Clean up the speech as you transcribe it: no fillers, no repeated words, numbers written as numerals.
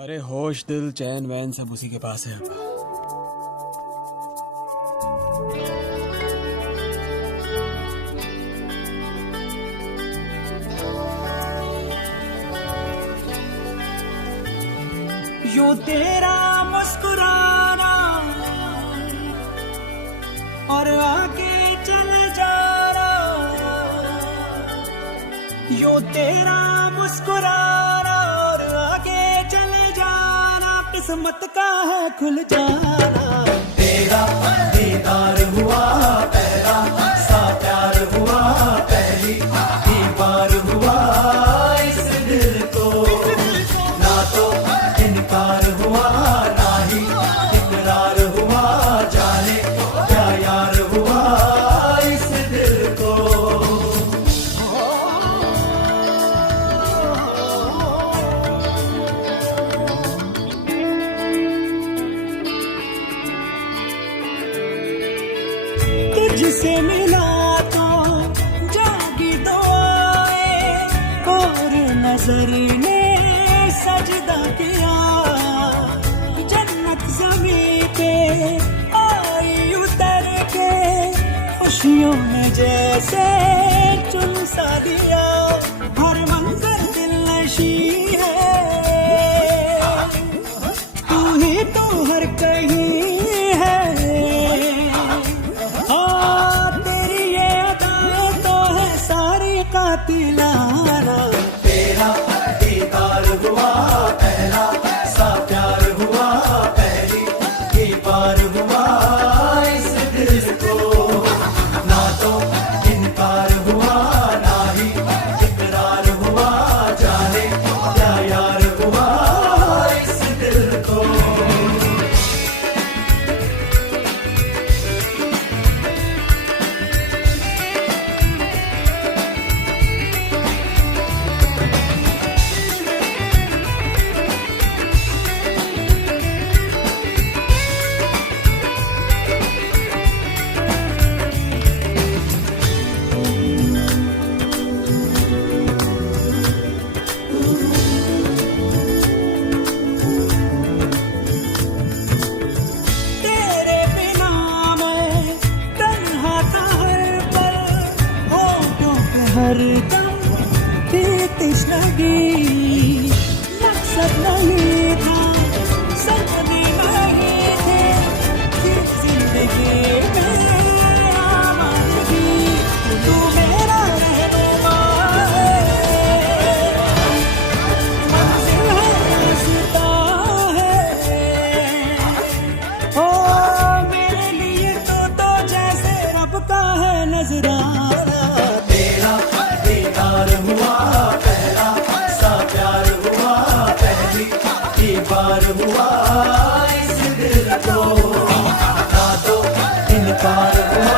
अरे होश दिल चैन वैन सब उसी के पास है अब। यूं तेरा मुस्कुराना और आगे चल जाना, यूं तेरा मुस्कुराना और आगे चले जाना, किस्मत का है खुल जाना। तेरा दीदार हुआ पहला सा प्यार हुआ, पहली ही बार हुआ इस दिल को, ना तो इनकार हुआ ना ही इकरार हुआ, जाने क्या यार हुआ इस दिल को। तुझसे मिला तो जागी दुआएं और नजर ने सजदा किया, जन्नत ज़मीं पे आई उतर के खुशियों ने जैसे चुन सा दिया, हर मंजिल दिल नशी है, तू ही तो हर कहीं है। हाँ तेरी ये अदाएं तो है सारी कातिलाना। तेरा दीदार हुआ पहला सा प्यार हुआ, पहली ही बार हुआ इस दिल को, ना तो इनकार हुआ ना ही इकरार हुआ, जाने क्या यार हुआ इस दिल को। तेरे बिना मैं तन्हा था हर पल, होठों पे हर दम थी तश्नगी, मकसद नहीं था सपने नहीं थे, फिर जिंदगी में आवाज़गी, तू मेरा रहनुमा है, मंजिल है रास्ता है। ओ मेरे लिए तो जैसे रब का है नजराना। तेरा दीदार हुआ पहला सा प्यार हुआ, पहली ही बार हुआ इस दिल को, ना तो इनकार हुआ